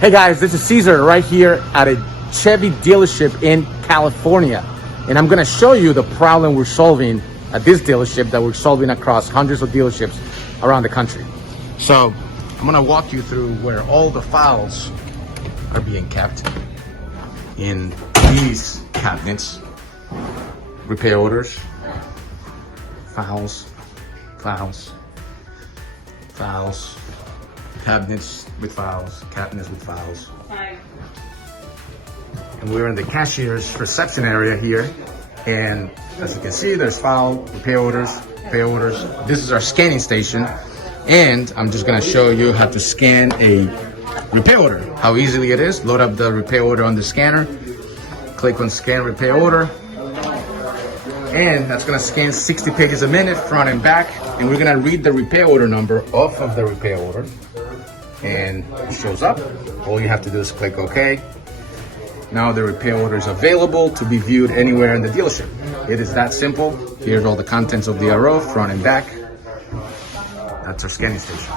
Hey guys, this is Caesar right here at a Chevy dealership in California. And I'm gonna show you the problem we're solving at this dealership that we're solving across hundreds of dealerships around the country. So I'm gonna walk you through where all the files are being kept in these cabinets. Repair orders, files, cabinets with files. And we're in the cashier's reception area here. And as you can see, there's file, repair orders. This is our scanning station. And I'm just gonna show you how to scan a repair order, how easily it is. Load up the repair order on the scanner, click on scan repair order. And that's gonna scan 60 pages a minute, front and back. And we're gonna read the repair order number off of the repair order. And it shows up. All you have to do is click OK. Now the repair order is available to be viewed anywhere in the dealership. It is that simple. Here's all the contents of the RO, front and back. That's our scanning station.